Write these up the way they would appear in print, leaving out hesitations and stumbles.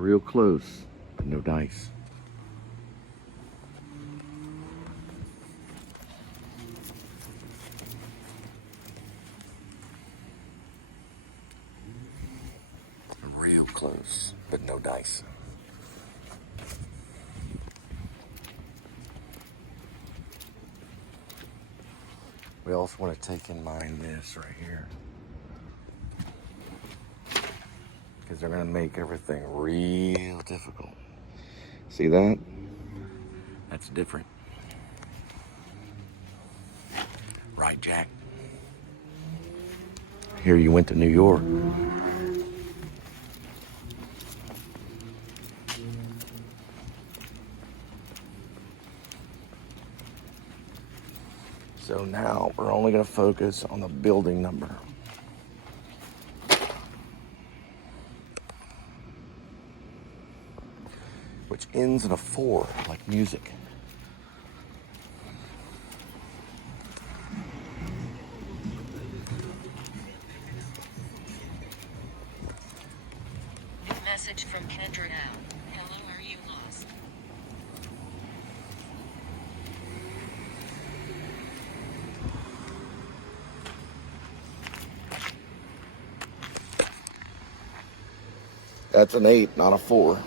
Real close, but no dice. Real close, but no dice. We also want to take in mind this right here, because they're going to make everything real difficult. See that? That's different. Right, Jack? Here you went to New York. So now we're only going to focus on the building number. Which ends in a 4, like music. New message from Kendra now. Hello, are you lost? That's an 8, not a 4.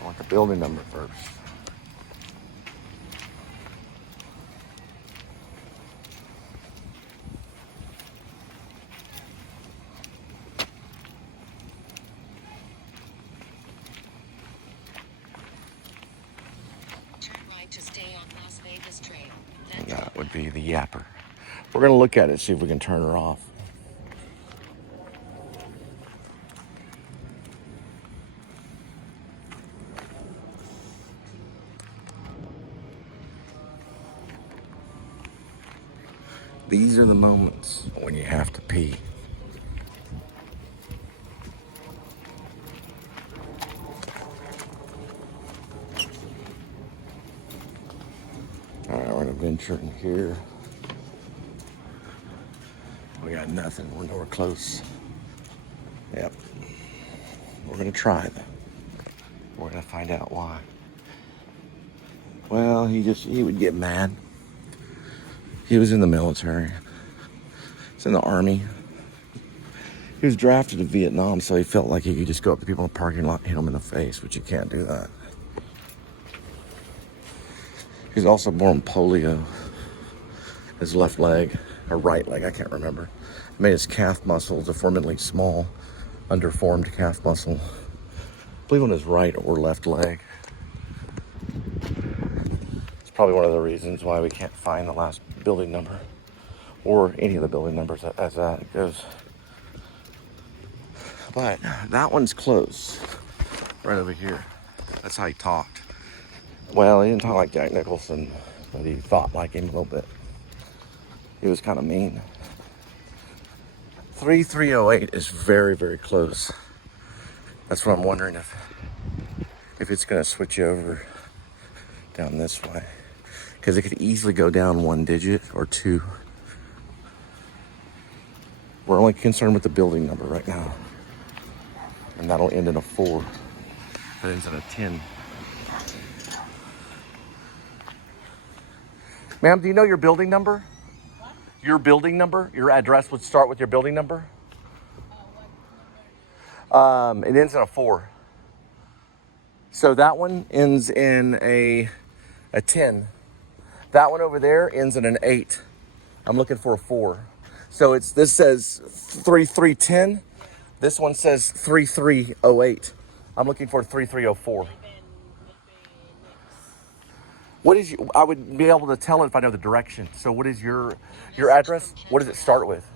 I want the building number first. Turn right to stay on Las Vegas Trail. And that would be the yapper. We're going to look at it, see if we can turn her off. These are the moments when you have to pee. All right, we're gonna venture in here. We got nothing. We're nowhere close. Yep. We're gonna try though. We're gonna find out why. Well, he would get mad. He was in the military. He's in the army. He was drafted to Vietnam, so he felt like he could just go up to people in the parking lot and hit them in the face, but you can't do that. He's also born with polio. His left leg, or right leg, I can't remember. It made his calf muscles deformedly small, underformed calf muscle. I believe on his right or left leg. It's probably one of the reasons why we can't find the last building number, or any of the building numbers as that goes. But that one's close, right over here. That's how he talked. Well, he didn't talk like Jack Nicholson, but he thought like him a little bit. He was kind of mean. 3308 is very, very close. That's what I'm wondering if it's going to switch over down this way. Because it could easily go down 1 digit or 2. We're only concerned with the building number right now. And that'll end in a 4. That ends in a 10. Ma'am, do you know your building number? What? Your building number? Your address would start with your building number? It ends in a 4. So that one ends in a 10. That one over there ends in an 8. I'm looking for a 4. So this says 3310. This one says 3308. I'm looking for 3304. What is I would be able to tell it if I know the direction. So what is your address? What does it start with?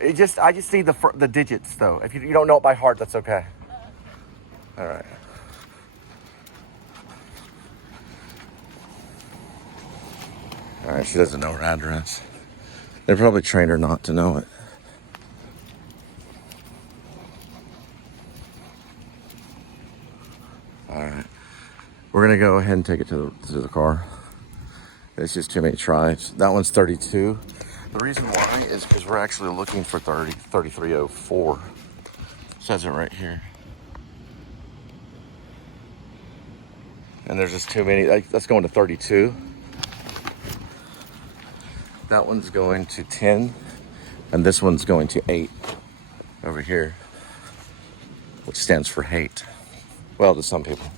I just need the digits though. If you don't know it by heart, that's okay. All right. All right, she doesn't know her address. They probably trained her not to know it. All right. We're gonna go ahead and take it to the car. It's just too many tries. That one's 32. The reason why is because we're actually looking for 3304. Says it right here. And there's just too many. That's going to 32. That one's going to 10. And this one's going to 8 over here, which stands for hate. Well, to some people.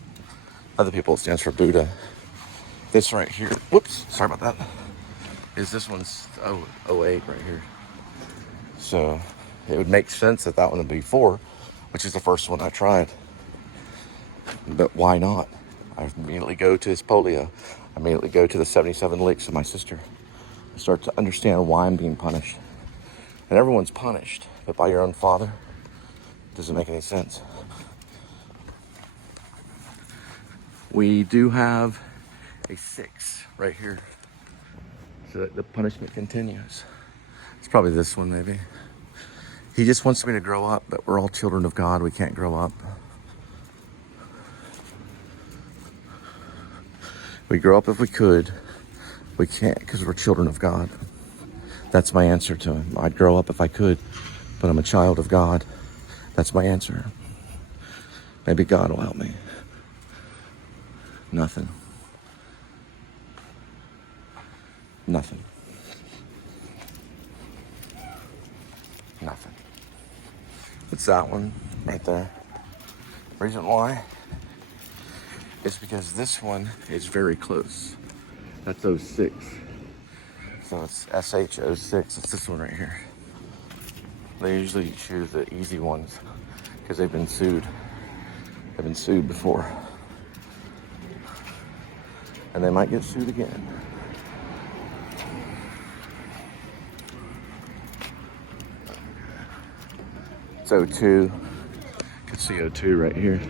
Other people, it stands for Buddha. This right here, whoops, sorry about that, is this one's 08 right here. So it would make sense that that one would be 4, which is the first one I tried. But why not? I immediately go to his polio. I immediately go to the 77 licks of my sister. I start to understand why I'm being punished. And everyone's punished, but by your own father, it doesn't make any sense. We do have a 6 right here. So that the punishment continues. It's probably this one, maybe. He just wants me to grow up, but we're all children of God. We can't grow up. We grow up if we could. We can't because we're children of God. That's my answer to him. I'd grow up if I could, but I'm a child of God. That's my answer. Maybe God will help me. Nothing. Nothing. Nothing. It's that one right there. Reason why is because this one is very close. That's 06. So it's SH06. It's this one right here. They usually choose the easy ones because they've been sued. They've been sued before. And they might get sued again. It's 02. You can see 02 right here.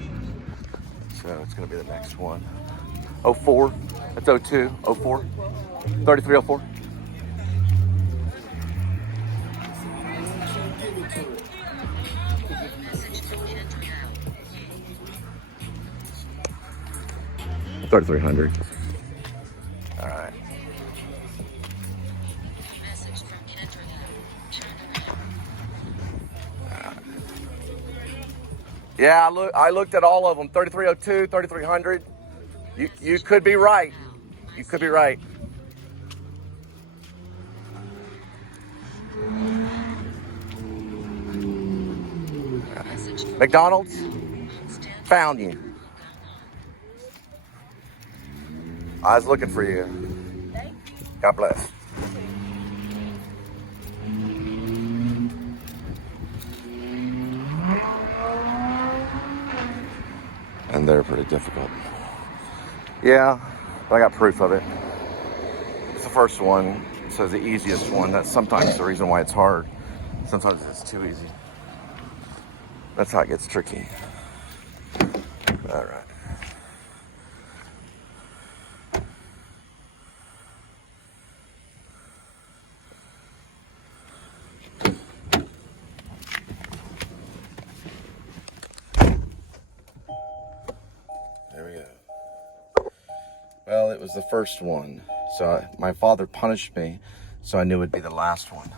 So it's going to be the next one. 04. That's 02. 04. 3304. Message from Kendra. 3300. All right. Message from Kendra. Turn around. Yeah, I looked at all of them. 3302, 3300. You could be right. You could be right. McDonald's found you. I was looking for you. God bless. And they're pretty difficult. Yeah, but I got proof of it. It's the first one, so it's the easiest one. That's sometimes the reason why it's hard. Sometimes it's too easy. That's how it gets tricky. All right. There we go. Well, it was the first one. So my father punished me, so I knew it would be the last one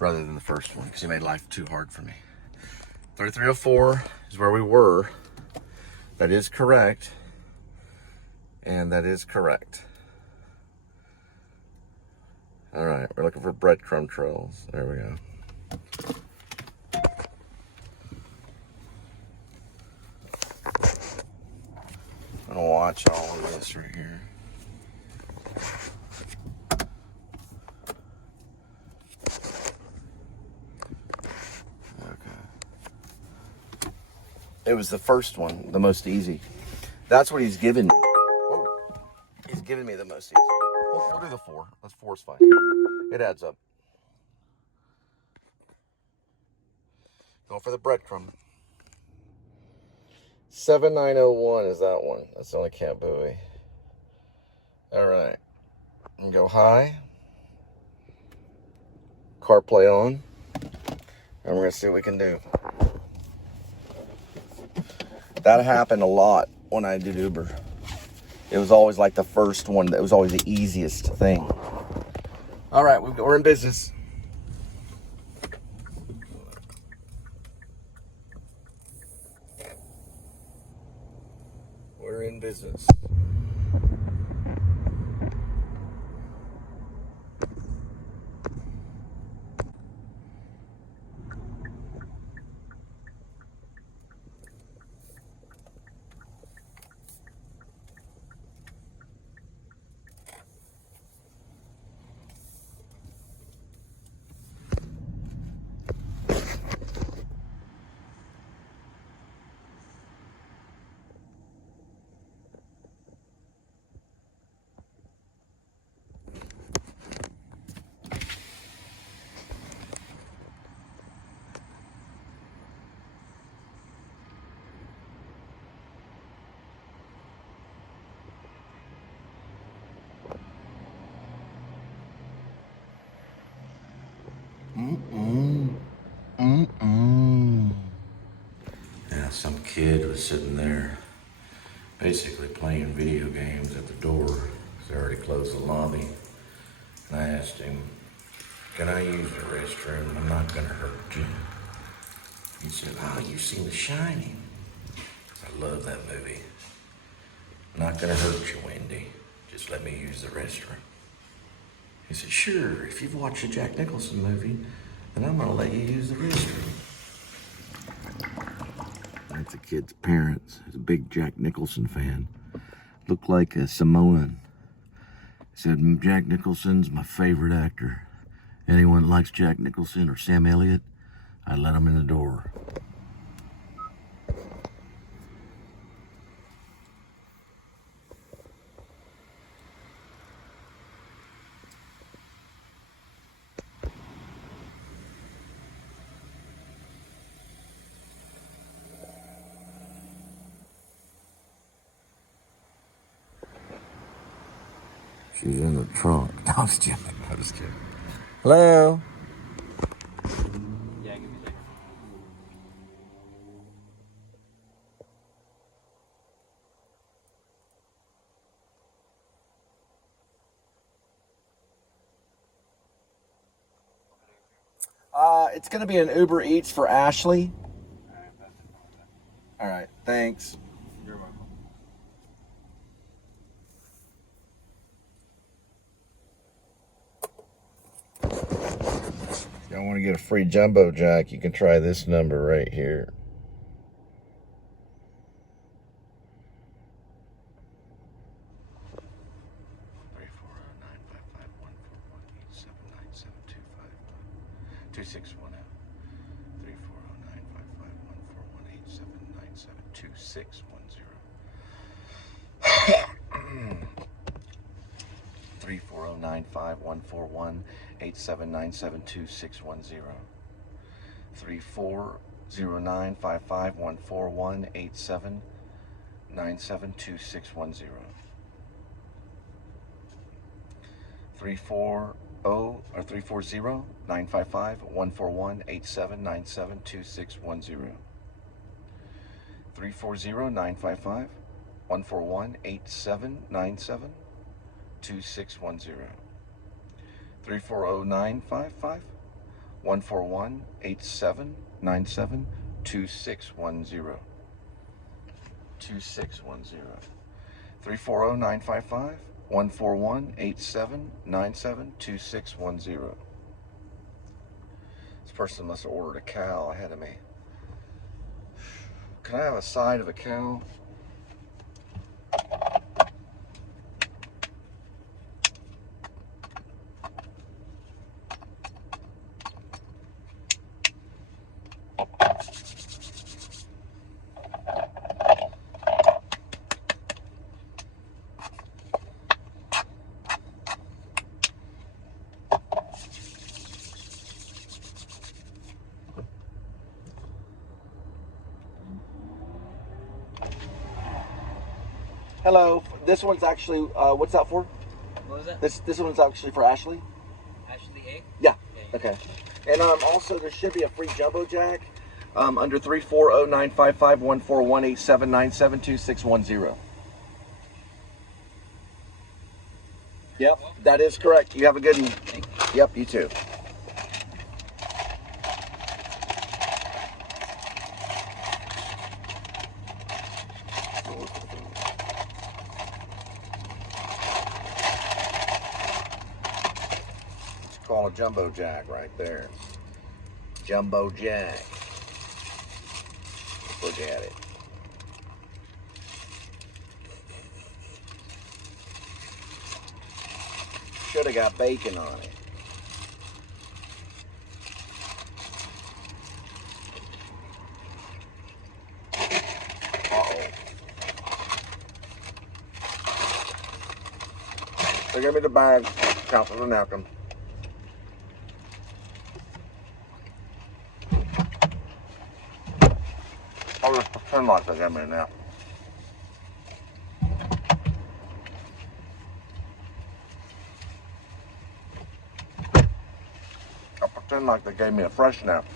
rather than the first one because he made life too hard for me. 3304 is where we were. That is correct. And that is correct. All right, we're looking for breadcrumb trails. There we go. I'm gonna watch all of this right here. Okay. It was the first one, the most easy. That's what he's given me. Whoa. He's giving me the most easy. We'll do the 4. That's 4 is fine. It adds up. Going for the breadcrumb. 7901 is that one. That's the only camp buoy. All right. And go high. CarPlay on. And we're going to see what we can do. That happened a lot when I did Uber. It was always like the first one. That was always the easiest thing. All right, we're in business. We're in business. Yeah, some kid was sitting there basically playing video games at the door. They already closed the lobby. And I asked him, can I use the restroom? I'm not gonna hurt you. He said, oh, you've seen The Shining. I love that movie. I'm not gonna hurt you, Wendy. Just let me use the restroom. He said, sure, if you've watched a Jack Nicholson movie, then I'm gonna let you use the restroom. That's the kid's parents. He's a big Jack Nicholson fan. Looked like a Samoan. He said, Jack Nicholson's my favorite actor. Anyone that likes Jack Nicholson or Sam Elliott, I let him in the door. She's in the trunk. No, I'm just kidding. I'm just kidding. Hello? Yeah, give me a second. It's going to be an Uber Eats for Ashley. All right, thanks. You're welcome. If y'all want to get a free jumbo jack, you can try this number right here. Three four zero nine five one four one 879 2610. 340955141 879 2610. 340 955 141 8797 2610. 340 955 141 8797 2610. 340 955 141 8797 2610. 2610. 340 955 141 8797 2610. This person must have ordered a cow ahead of me. Can I have a side of a cow? Hello. This one's actually, what's that for? What was that? This one's actually for Ashley. Ashley A? Yeah. Yeah. Okay. And also there should be a free jumbo jack under 340 955 141 8797 2610. Yep, that is correct. You have a good one. Yep, you too. It's called a jumbo jack right there. Jumbo jack. Look at it. Should have got bacon on it. Uh-oh. So give me the bag. Count for the napkin. I'll just pretend like they got me a napkin. I'll pretend like they gave me a fresh napkin.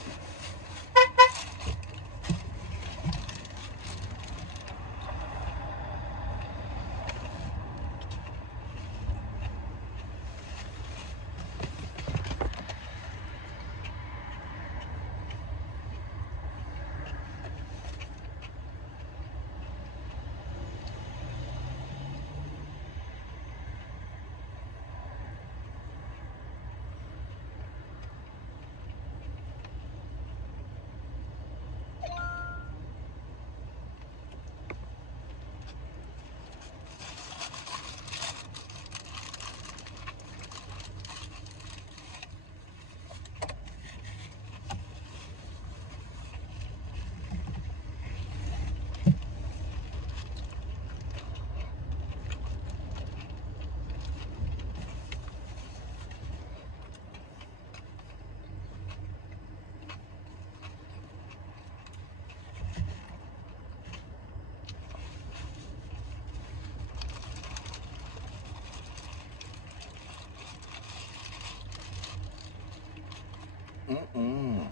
Mm-mm.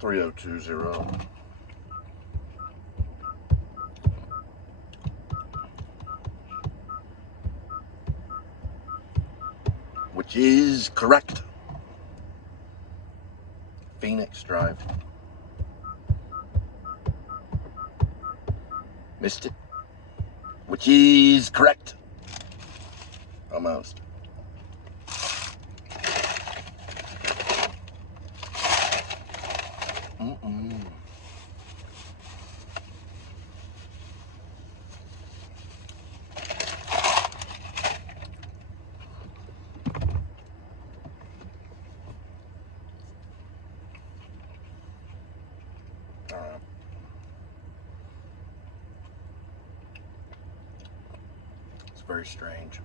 $3020. Which is correct. Phoenix Drive. Missed it. Which is correct. Almost. Mm-mm. All right. It's very strange.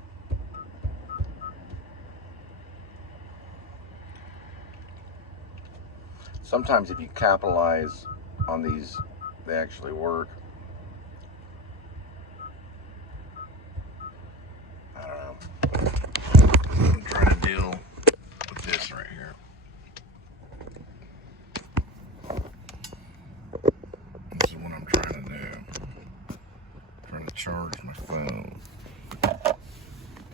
Sometimes if you capitalize on these, they actually work. I don't know. I'm trying to deal with this right here. This is what I'm trying to do. I'm trying to charge my phone. I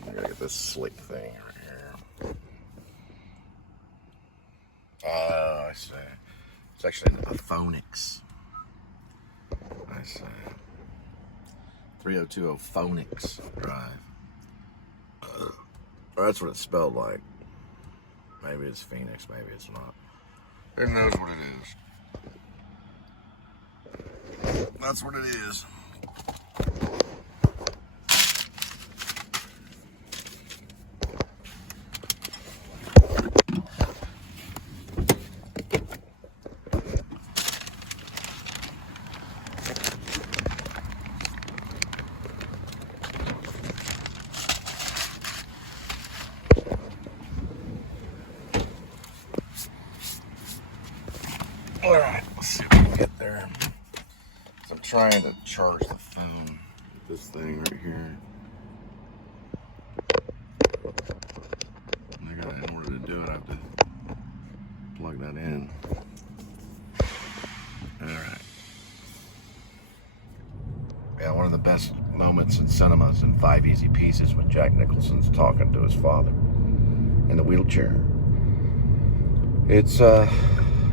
gotta get this slick thing right here. Oh, I see. It's actually a phonics. I see. 3020 phonics drive. That's what it's spelled like. Maybe it's Phoenix, maybe it's not. Who knows what it is? That's what it is. trying to charge the phone. This thing right here. In order to do it, I have to plug that in. All right. Yeah, one of the best moments in cinema is in Five Easy Pieces when Jack Nicholson's talking to his father in the wheelchair. It's a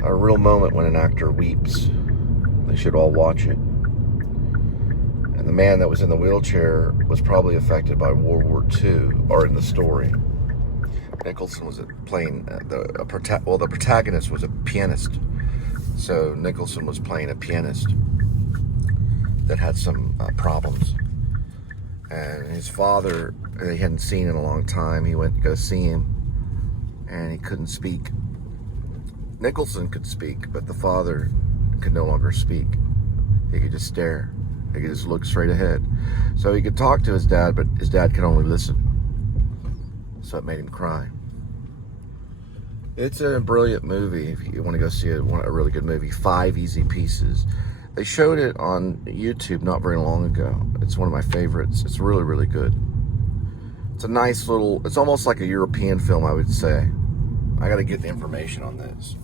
real moment when an actor weeps. They should all watch it. And the man that was in the wheelchair was probably affected by World War II, or in the story. Nicholson was playing the protagonist was a pianist. So Nicholson was playing a pianist that had some problems. And his father, they hadn't seen in a long time. He went to go see him, and he couldn't speak. Nicholson could speak, but the father could no longer speak. He could just stare. He could just look straight ahead. So he could talk to his dad, but his dad could only listen. So it made him cry. It's a brilliant movie. If you want to go see a really good movie, Five Easy Pieces. They showed it on YouTube not very long ago. It's one of my favorites. It's really, really good. It's a nice little, it's almost like a European film, I would say. I got to get the information on this.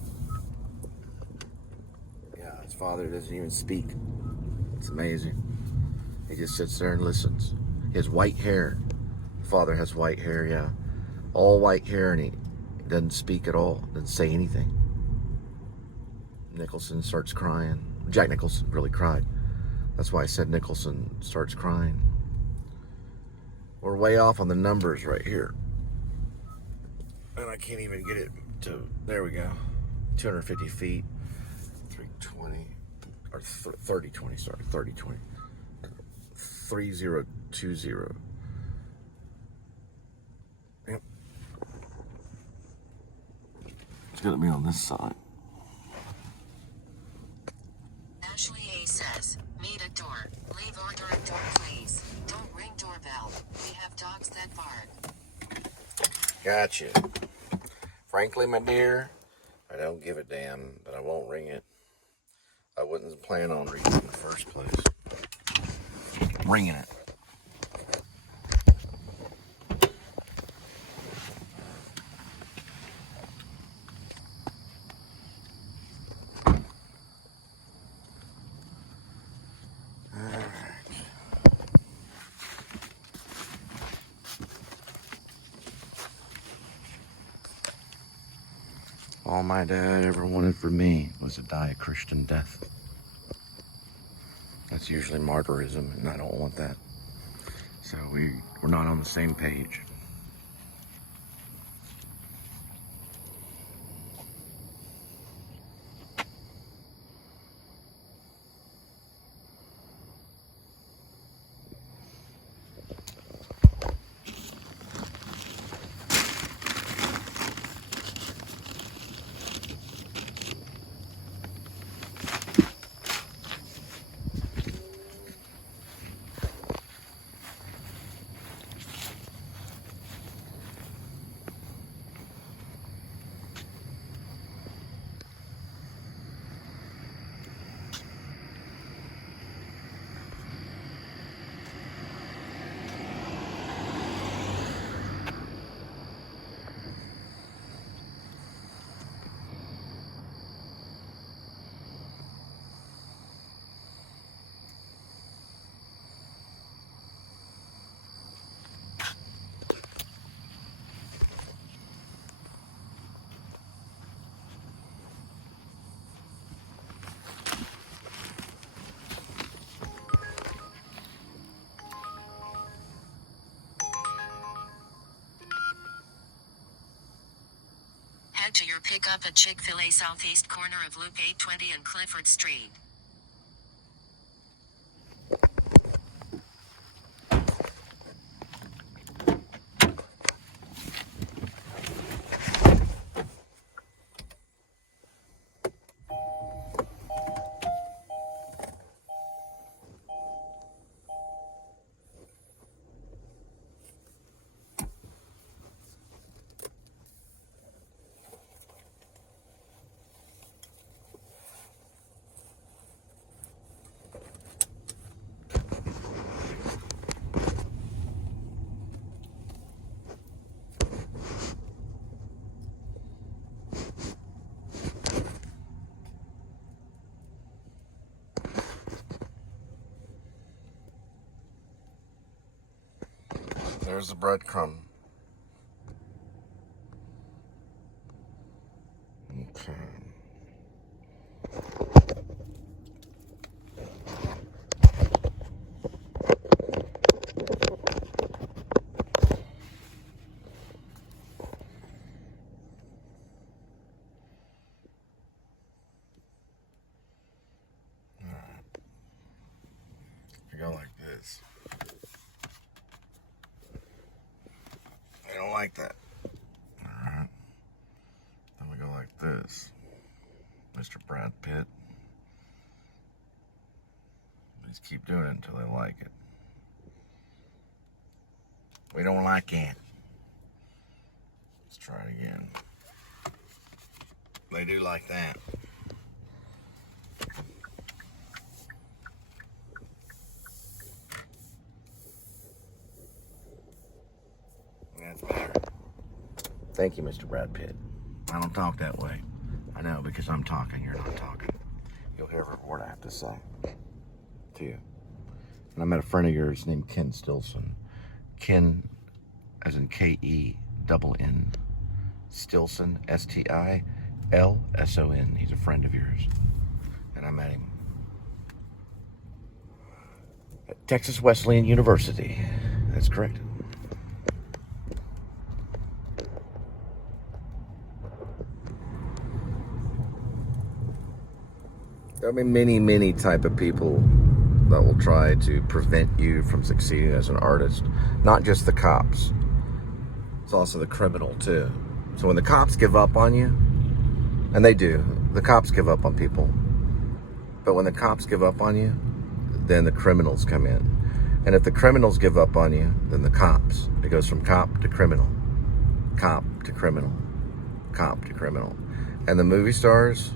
Yeah, his father doesn't even speak. It's amazing. He just sits there and listens. He has white hair. Father has white hair, yeah. All white hair, and he doesn't speak at all. Doesn't say anything. Nicholson starts crying. Jack Nicholson really cried. That's why I said Nicholson starts crying. We're way off on the numbers right here. And I can't even get it to, there we go. 250 feet, 320, or 3020, sorry, 3020. 3020. Yep. It's gonna be on this side. Ashley A says, meet at door. Leave order at door, please. Don't ring doorbell. We have dogs that bark. Gotcha. Frankly, my dear, I don't give a damn, but I won't ring it. I wasn't planning on ringing it in the first place. Ringing it. All my dad ever wanted for me was to die a Christian death. That's usually martyrism, and I don't want that. So we're not on the same page. Head to your pickup at Chick-fil-A southeast corner of Loop 820 and Clifford Street. There's the breadcrumb. Okay. We go like this. They don't like that. Alright. Then we go like this. Mr. Brad Pitt. Just keep doing it until they like it. We don't like it. Let's try it again. They do like that. That's better. Thank you, Mr. Brad Pitt. I don't talk that way. I know, because I'm talking, you're not talking. You'll hear every word I have to say to you. And I met a friend of yours named Ken Stilson. Ken, as in K-E-N-N. Stilson, S-T-I-L-S-O-N. He's a friend of yours. And I met him at Texas Wesleyan University. That's correct. There'll be many, many type of people that will try to prevent you from succeeding as an artist. Not just the cops. It's also the criminal, too. So when the cops give up on you, and they do, the cops give up on people. But when the cops give up on you, then the criminals come in. And if the criminals give up on you, then the cops. It goes from cop to criminal. Cop to criminal. Cop to criminal. And the movie stars,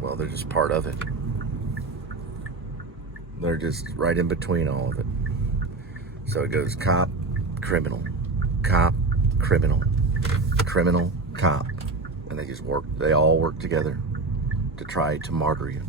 well, they're just part of it. They're just right in between all of it. So it goes cop, criminal, criminal, criminal, cop. And they all work together to try to martyr you.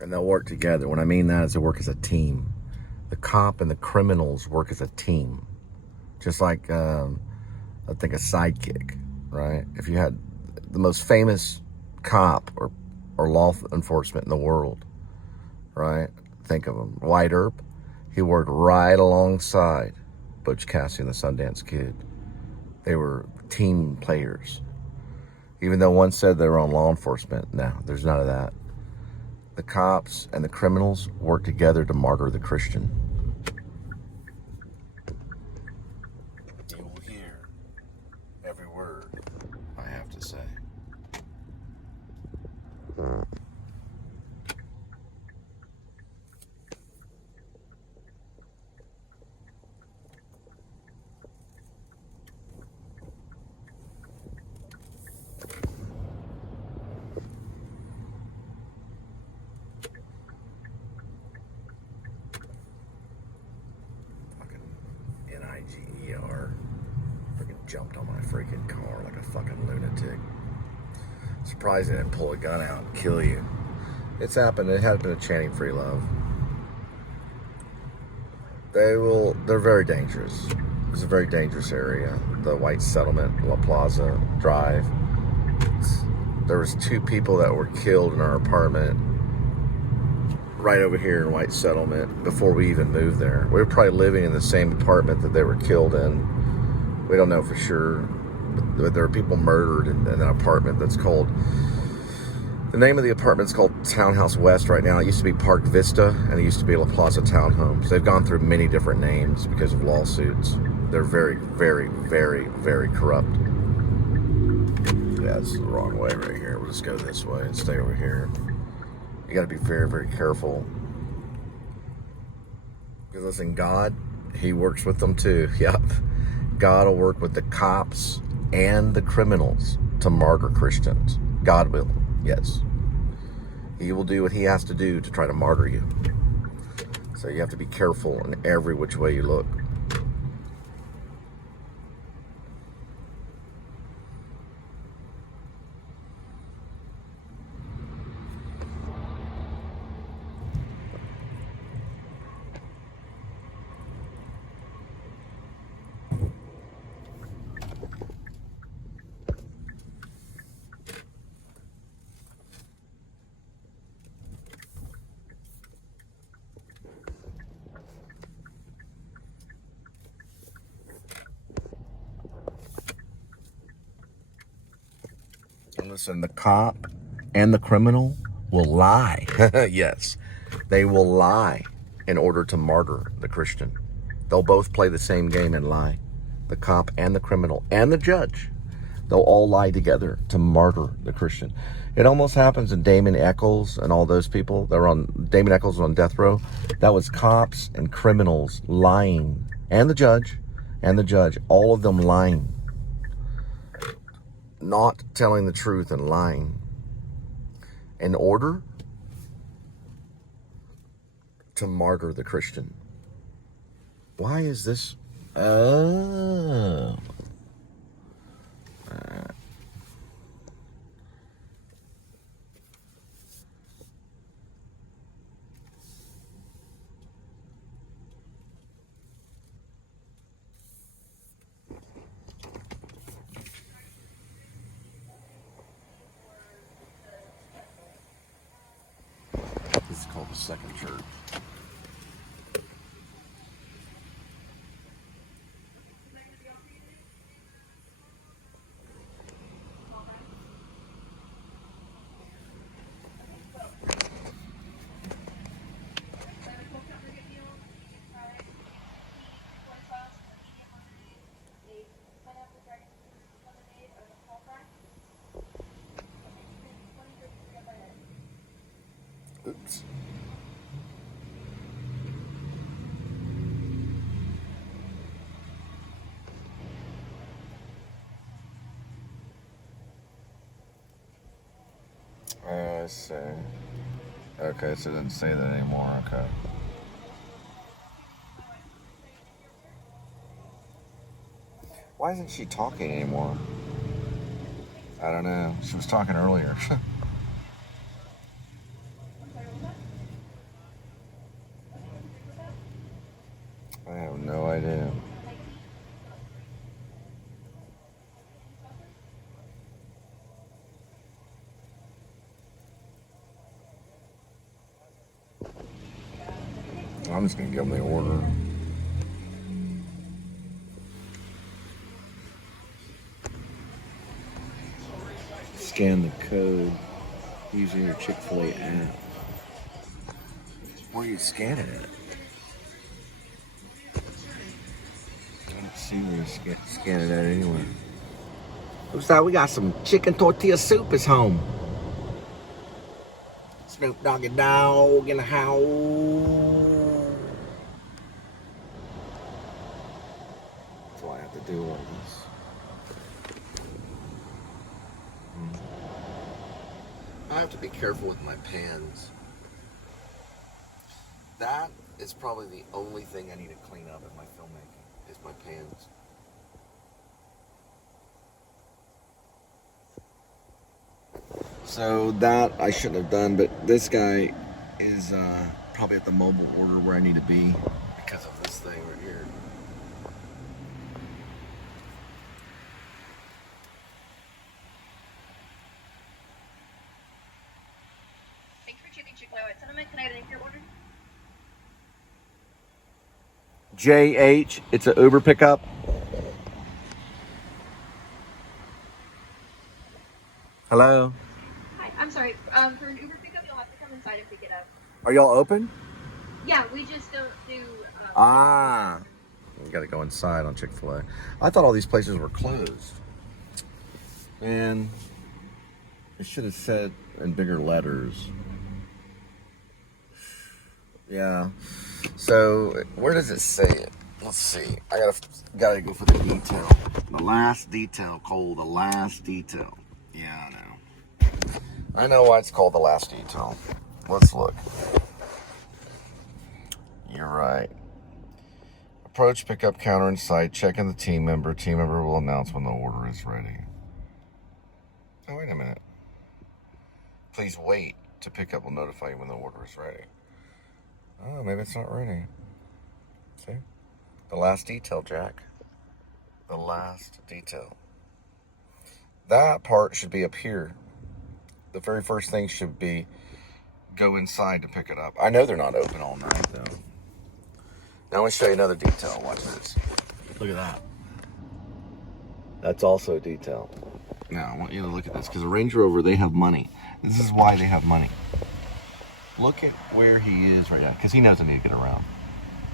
And they'll work together. What I mean that is they work as a team. The cop and the criminals work as a team. Just like, I think, a sidekick, right? If you had the most famous cop or law enforcement in the world, right? Think of him. White Earp. He worked right alongside Butch Cassidy and the Sundance Kid. They were team players. Even though one said they were on law enforcement. No, there's none of that. The cops and the criminals work together to martyr the Christian. You will hear every word I have to say. Niger. Freaking jumped on my freaking car like a fucking lunatic. Surprised they didn't pull a gun out and kill you. It's happened. It had been a Channing Free Love. They're very dangerous. It's a very dangerous area. The White Settlement, La Plaza Drive. There was 2 people that were killed in our apartment right over here in White Settlement before we even moved there. We were probably living in the same apartment that they were killed in. We don't know for sure, but there are people murdered in an apartment that's called, the name of the apartment is called Townhouse West right now. It used to be Park Vista, and it used to be La Plaza Townhomes. They've gone through many different names because of lawsuits. They're very, very, very, very corrupt. Yeah, it's the wrong way right here. We'll just go this way and stay over here. You got to be very, very careful Because listen, God, He works with them too. Yep. God will work with the cops and the criminals to martyr Christians. God will, yes. He will do what He has to do to try to martyr you. So you have to be careful in every which way you look. And listen, the cop and the criminal will lie. Yes, they will lie in order to martyr the Christian. They'll both play the same game and lie. The cop and the criminal and the judge. They'll all lie together to martyr the Christian. It almost happens in Damon Eccles and all those people. Damon Eccles was on death row. That was cops and criminals lying. And the judge. All of them lying. Not telling the truth and lying. In order to martyr the Christian. Why is this? Oh. This is called the second church. Oops. I see. Okay, so it didn't say that anymore. Okay. Why isn't she talking anymore? I don't know. She was talking earlier. I have no idea. I'm just gonna give them the order. Scan the code using your Chick-fil-A app. Where are you scanning it? I don't see where you're scanning it anywhere. Looks like we got some chicken tortilla soup is home. Snoop Doggy Dogg in the house. That's why I have to do all this. I have to be careful with my pans. That is probably the only thing I need to clean up in my filmmaking, is my pans. So that I shouldn't have done, but this guy is probably at the mobile order where I need to be because of this thing right here. Thanks for choosing Chick-fil-A at Cinnamon. Can I get your order? JH, it's an Uber pickup. Hello? Hi, I'm sorry. For an Uber pickup, you'll have to come inside and pick it up. Are y'all open? Yeah, we just don't do... You gotta go inside on Chick-fil-A. I thought all these places were closed. Man, it should have said in bigger letters. Yeah. So where does it say it? Let's see. I gotta go for the detail. The last detail, Cole. The last detail. Yeah, I know. I know why it's called the last detail. Let's look. You're right. Approach pickup counter in sight. Check in the team member. Team member will announce when the order is ready. Oh, wait a minute. Please wait to pick up will notify you when the order is ready. Oh, maybe it's not ready. See? The last detail, Jack. The last detail. That part should be up here. The very first thing should be go inside to pick it up. I know they're not open all night, though. Now I'm going to show you another detail. Watch this. Look at that. That's also a detail. Now, I want you to look at this, because the Range Rover, they have money. This is why they have money. Look at where he is right now, because he knows I need to get around.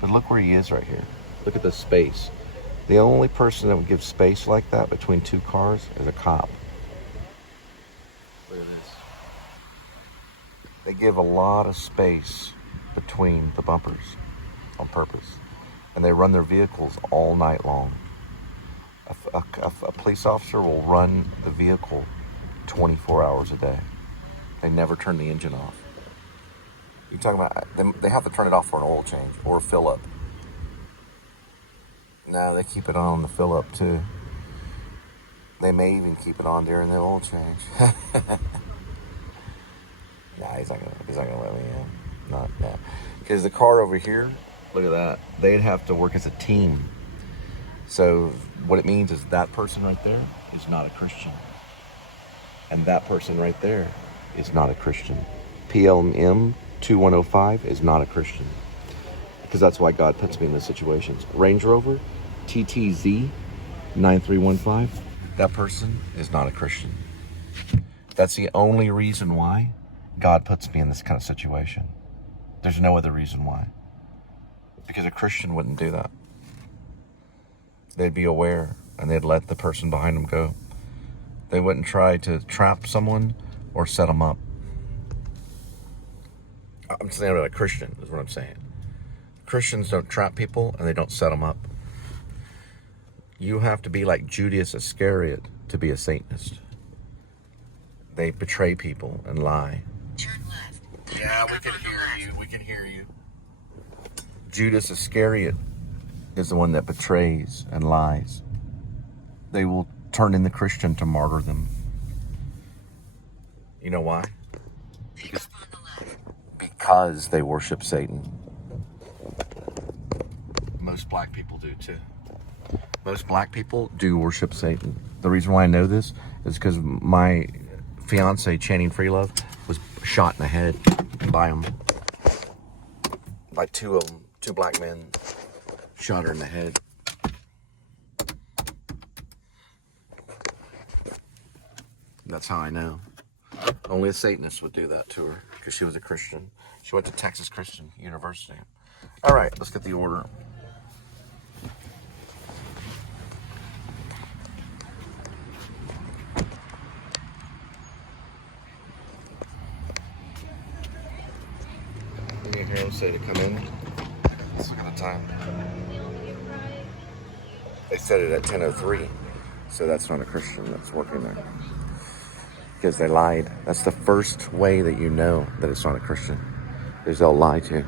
But look where he is right here. Look at the space. The only person that would give space like that between two cars is a cop. Look at this. They give a lot of space between the bumpers on purpose. And they run their vehicles all night long. A police officer will run the vehicle 24 hours a day. They never turn the engine off. You're talking about, they have to turn it off for an oil change or a fill up. No, they keep it on the fill up too. They may even keep it on during the oil change. Nah, he's not gonna let me in. Not that. Because the car over here, look at that. They'd have to work as a team. So what it means is that person right there is not a Christian. And that person right there is not a Christian. PLM 2105 is not a Christian. Because that's why God puts me in those situations. Range Rover, TTZ 9315, that person is not a Christian. That's the only reason why God puts me in this kind of situation. There's no other reason why. Because a Christian wouldn't do that. They'd be aware and they'd let the person behind them go. They wouldn't try to trap someone or set them up. I'm saying about a Christian is what I'm saying. Christians don't trap people and they don't set them up. You have to be like Judas Iscariot to be a Satanist. They betray people and lie. Turn left. Yeah, we can hear you. We can hear you. Judas Iscariot is the one that betrays and lies. They will turn in the Christian to martyr them. You know why? Pick up on the left. Because they worship Satan. Most black people do too. Most black people do worship Satan. The reason why I know this is because my fiance, Channing Freelove, was shot in the head by him. By two of them. Two black men shot her in the head. That's how I know. Only a Satanist would do that to her because she was a Christian. She went to Texas Christian University. All right, let's get the order. Let me hear them say to come in. Let's look at the time. They said it at 10:03, so that's not a Christian that's working there. Because they lied. That's the first way that you know that it's not a Christian, is they'll lie to you.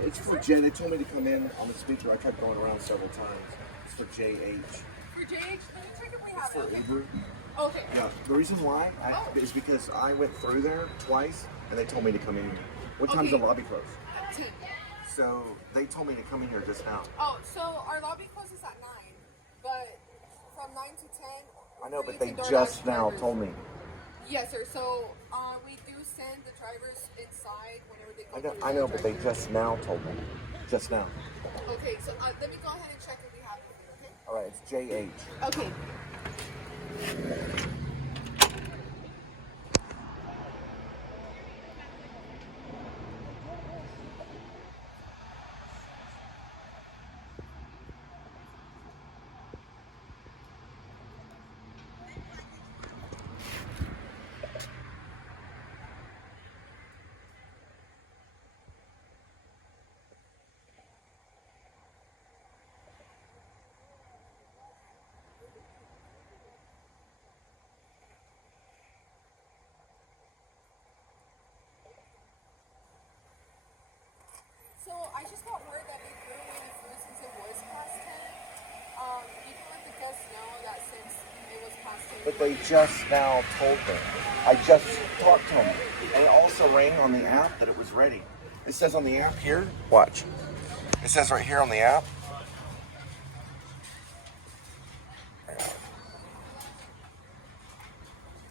It's for Jen. They told me to come in on the speaker. I tried going around several times. It's for JH. For JH, let me check if we have For it. Uber. Okay. Yeah. The reason why is because I went through there twice and they told me to come in here. What time's the lobby close? 10. So they told me to come in here just now. Oh, so our lobby closes at 9, but from 9 to 10. I know, we but they can DoorDash just now drivers. told me. Yes, sir. So we do send the drivers inside whenever they go. I know, but they just now told me. Just now. Okay, so let me go ahead and check if we have it here, okay? All right, it's JH. Okay. But they just now told me. I just talked to them. And it also rang on the app that it was ready. It says on the app here, watch. It says right here on the app.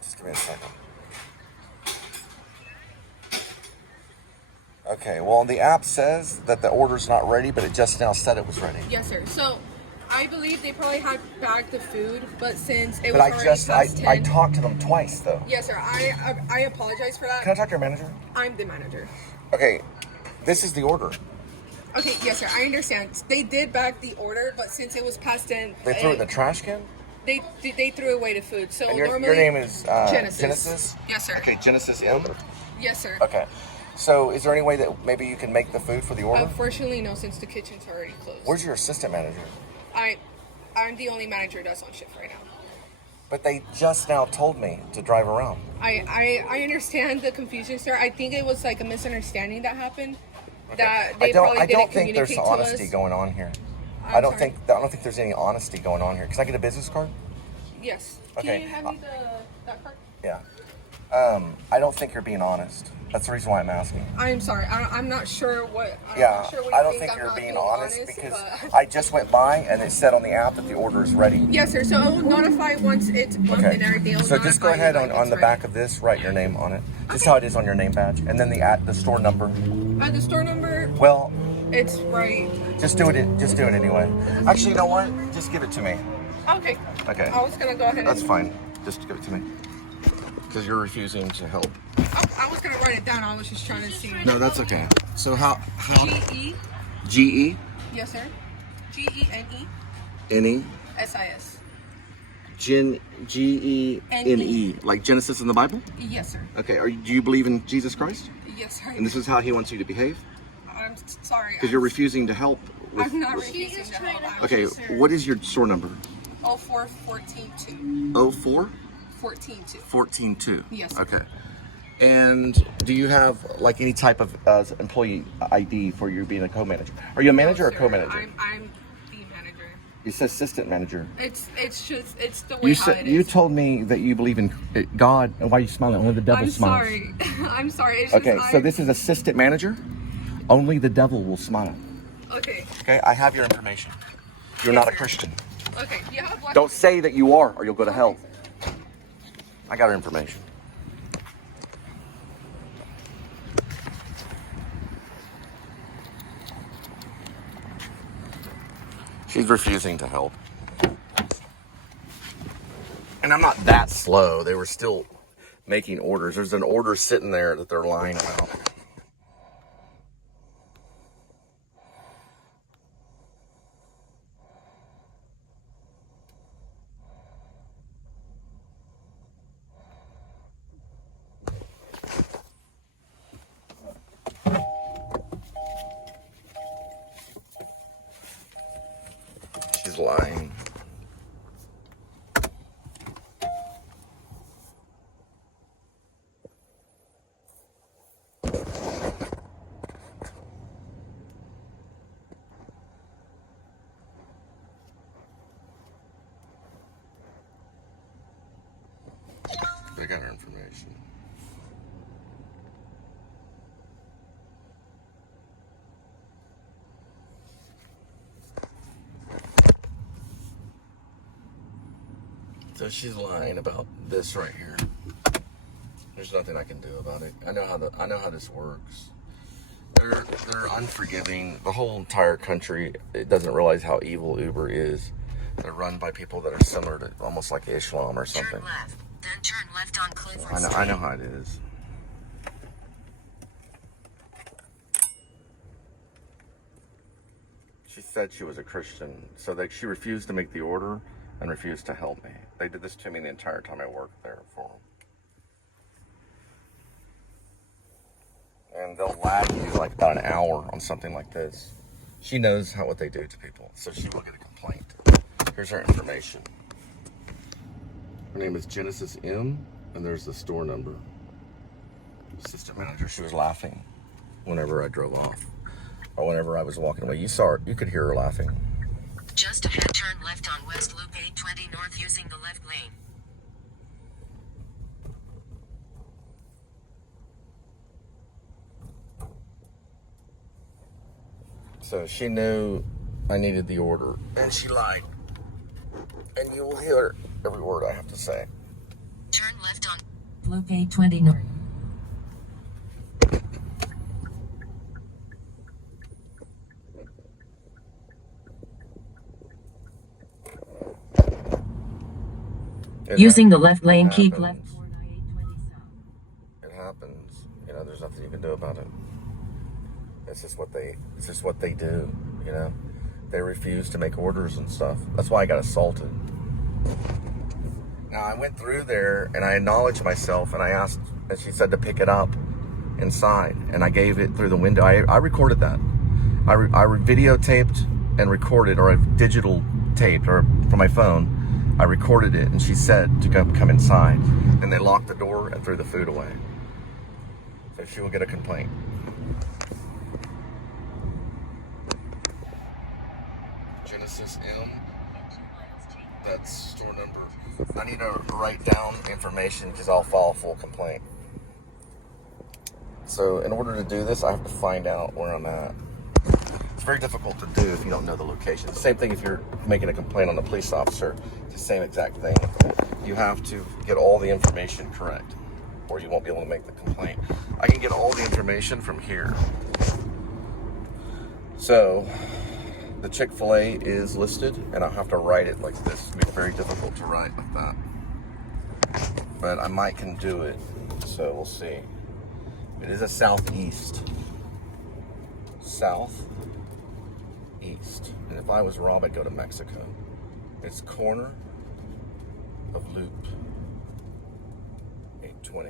Just give me a second. Okay, well, the app says that the order's not ready, but it just now said it was ready. Yes, sir. So, I believe they probably had bagged the food, but since it But was I already just, past 10... I talked to them twice, though. Yes, sir. I apologize for that. Can I talk to your manager? I'm the manager. Okay, this is the order. Okay, yes, sir. I understand. They did bag the order, but since it was past 10... They threw it in the trash can? They threw away the food. So And your normally... name is Genesis. Genesis? Yes, sir. Okay, Genesis M? Yes, sir. Okay. So is there any way that maybe you can make the food for the order? Unfortunately, no, since the kitchen's already closed. Where's your assistant manager? I'm the only manager that's on shift right now. But they just now told me to drive around. I understand the confusion, sir. I think it was like a misunderstanding that happened. Okay. That they I probably didn't don't think there's communicate to honesty us. going on here. I'm I don't sorry. think there's any honesty going on here. Can I get a business card? Yes. Okay. Can you hand me that card? Yeah. I don't think you're being honest. That's the reason why I'm asking. I'm sorry. I'm not sure what. I'm Yeah, not sure what I you don't think I'm you're not being being honest because but- I just went by and it said on the app that the order is ready. Yes, sir. So I will notify once it's bumped and everything. I'll So just go notify ahead you on when it's the ready. back of this, write your name on it. Just how it is on your name badge, and then the store number. The store number. Well, It's right. just do it. Just do it anyway. Actually, you know what? Just give it to me. Okay. Okay. I was gonna go ahead. That's and, fine. Just give it to me. Because you're refusing to help. I was gonna write it down. I was just trying to see. No, that's okay. So how GE. GE Yes, sir. GENE NE SIS. GENE, like Genesis in the Bible? Yes, sir. Okay. Do you believe in Jesus Christ? Yes, sir. And this is how He wants you to behave? I'm sorry. Because you're refusing to help. I'm not with- refusing to help. Okay. What is your store number? 04142. 04 142. 142. Yes, sir. Okay. And do you have like any type of employee ID for you being a co-manager? Are you a manager or No, a sir. co-manager? I'm the manager. You said assistant manager. It's the way how it is. You told me that you believe in God. And why are you smiling? Only the devil I'm smiles. sorry. I'm sorry. It's Okay, just, so this is assistant manager. Only the devil will smile. Okay. Okay, I have your information. You're not a sir. Christian. Okay. You have black. Don't say that you are, or you'll go to hell. I got her information. She's refusing to help. And I'm not that slow. They were still making orders. There's an order sitting there that they're lying about. She's lying. They got her information. So she's lying about this right here. There's nothing I can do about it. I know how this works. They're unforgiving. The whole entire country, it doesn't realize how evil Uber is. They're run by people that are similar to almost like Islam or something. Turn left, then turn left on Clifford I know how it is. She said she was a Christian, so she refused to make the order and refused to help me. They did this to me the entire time I worked there for them. And they'll lag you like about an hour on something like this. She knows what they do to people, so she will get a complaint. Here's her information. Her name is Genesis M, and there's the store number. Assistant manager. She was laughing whenever I drove off, or whenever I was walking away. You saw her. You could hear her laughing. Just ahead, turn left on West Loop 820 North using the left lane. So she knew I needed the order, and she lied. And you will hear every word I have to say. Turn left on Loop 829. Using the left lane, keep left. It happens. You know, there's nothing you can do about it. It's just what they do, you know. They refuse to make orders and stuff. That's why I got assaulted. Now, I went through there and I acknowledged myself and I asked, and she said to pick it up inside. And I gave it through the window. I recorded that. I videotaped and recorded, or I digital taped, or from my phone. I recorded it, and she said to come inside. And they locked the door and threw the food away. So she will get a complaint. Genesis M. That's store number. I need to write down information because I'll file a full complaint. So in order to do this, I have to find out where I'm at. It's very difficult to do if you don't know the location. Same thing if you're making a complaint on a police officer. It's the same exact thing. You have to get all the information correct, or you won't be able to make the complaint. I can get all the information from here. So the Chick-fil-A is listed, and I'll have to write it like this. It'll be very difficult to write like that. But I might can do it, so we'll see. It is a southeast. Southeast. And if I was Rob, I'd go to Mexico. It's corner of Loop 820.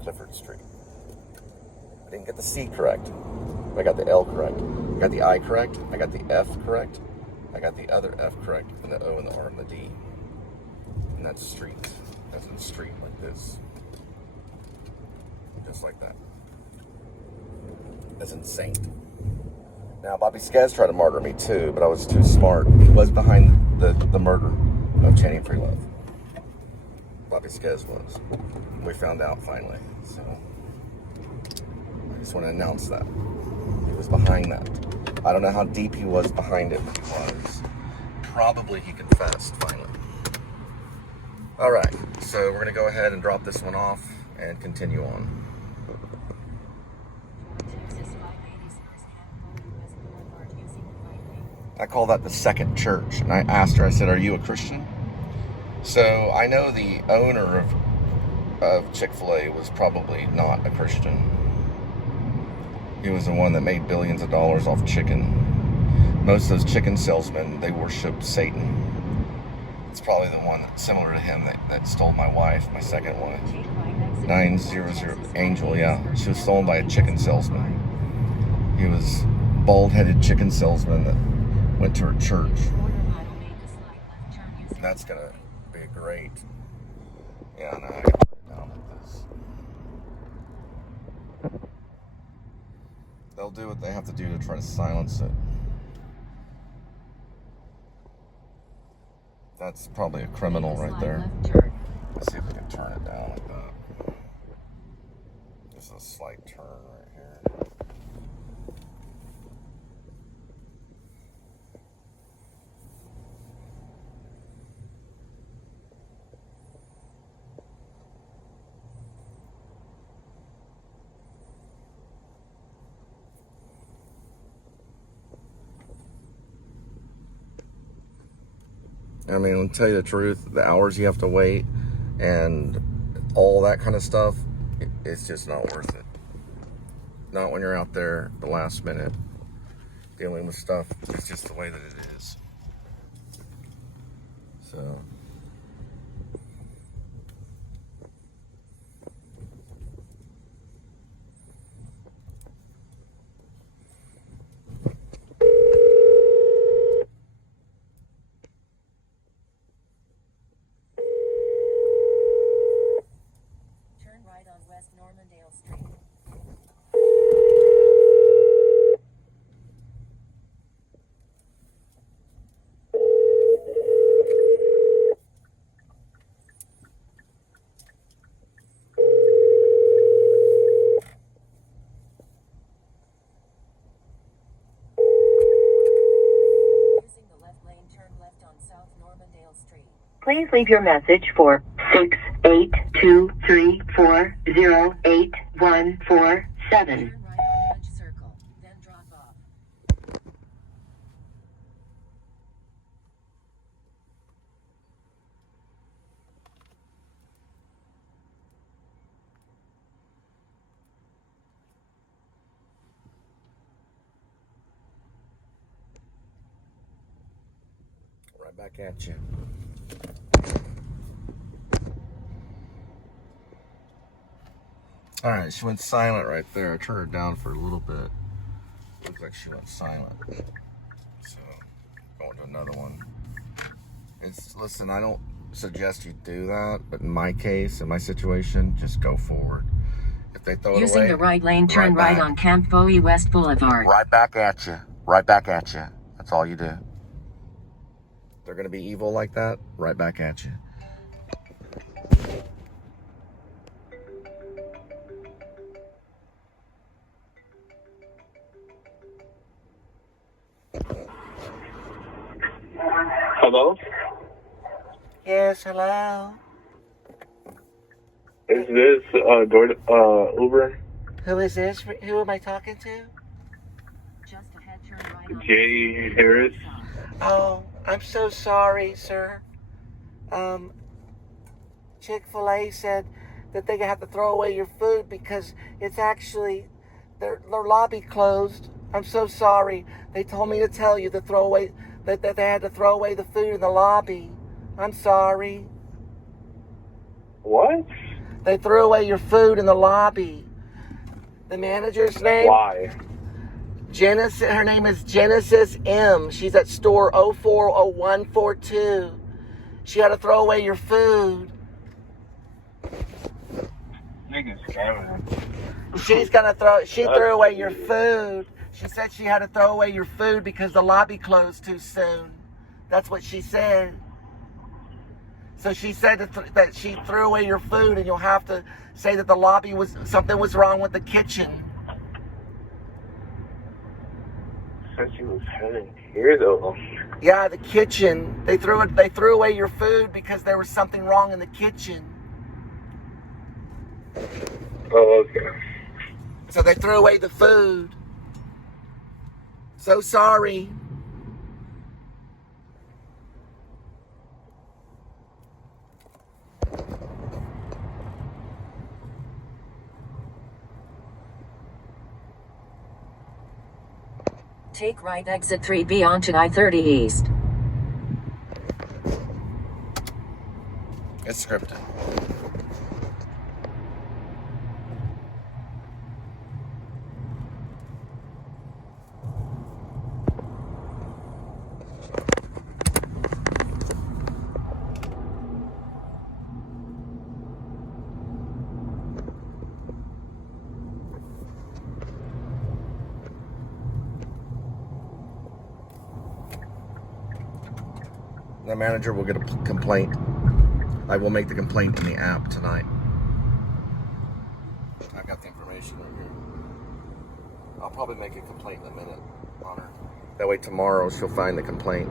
Clifford Street. I didn't get the C correct. I got the L correct. I got the I correct. I got the F correct. I got the other F correct. And the O and the R and the D. And that's street. That's in street like this. Just like that. That's insane. Now, Bobby Skez tried to murder me too, but I was too smart. He was behind the murder of Channing Frelove. Bobby Skez was. We found out finally. So I just want to announce that. He was behind that. I don't know how deep he was behind it, but he was. Probably he confessed finally. All right, so we're going to go ahead and drop this one off and continue on. I call that the second church. And I asked her, I said, are you a Christian? So I know the owner of Chick-fil-A was probably not a Christian. He was the one that made billions of dollars off chicken. Most of those chicken salesmen, they worship Satan. It's probably the one that's similar to him that stole my wife, my second wife. 900 Angel, yeah. She was stolen by a chicken salesman. He was a bald-headed chicken salesman that went to her church. That's gonna be great. Yeah, no, I gotta put it down like this. They'll do what they have to do to try to silence it. That's probably a criminal right there. Let's see if we can turn it down like that. Just a slight turn right here. I mean, to tell you the truth, the hours you have to wait and all that kind of stuff, it's just not worth it. Not when you're out there the last minute dealing with stuff. It's just the way that it is. So. Please leave your message for 68234081447. Turn right on Edge Circle, then drop off. Right back at you. All right, she went silent right there. I turned her down for a little bit. Looks like she went silent. So, going to another one. Listen, I don't suggest you do that, but in my case, in my situation, just go forward. If they throw it Using away, the right lane, turn right right back. on Camp Bowie West Boulevard. Right back at you. Right back at you. That's all you do. They're going to be evil like that, right back at you. Hello? Yes, hello. Is this Uber? Who is this? Who am I talking to? Just ahead, turn right on J. Harris? Oh, I'm so sorry, sir. Chick-fil-A said that they have to throw away your food because it's actually their lobby closed. I'm so sorry. They told me to tell you to throw away that they had to throw away the food in the lobby. I'm sorry. What? They threw away your food in the lobby. The manager's name? Why? Genesis. Her name is Genesis M. She's at store 040142. She had to throw away your food. Niggas scamming. She threw away your food. She said she had to throw away your food because the lobby closed too soon. That's what she said. So she said that she threw away your food, and you'll have to say that the lobby something was wrong with the kitchen. Said she was heading here though. Yeah, the kitchen. They threw away your food because there was something wrong in the kitchen. Oh, okay. So they threw away the food. So sorry. Take right exit 3B onto I-30 East. It's scripted. The manager will get a complaint. I will make the complaint in the app tonight. I've got the information right here. I'll probably make a complaint in a minute on her. That way tomorrow she'll find the complaint.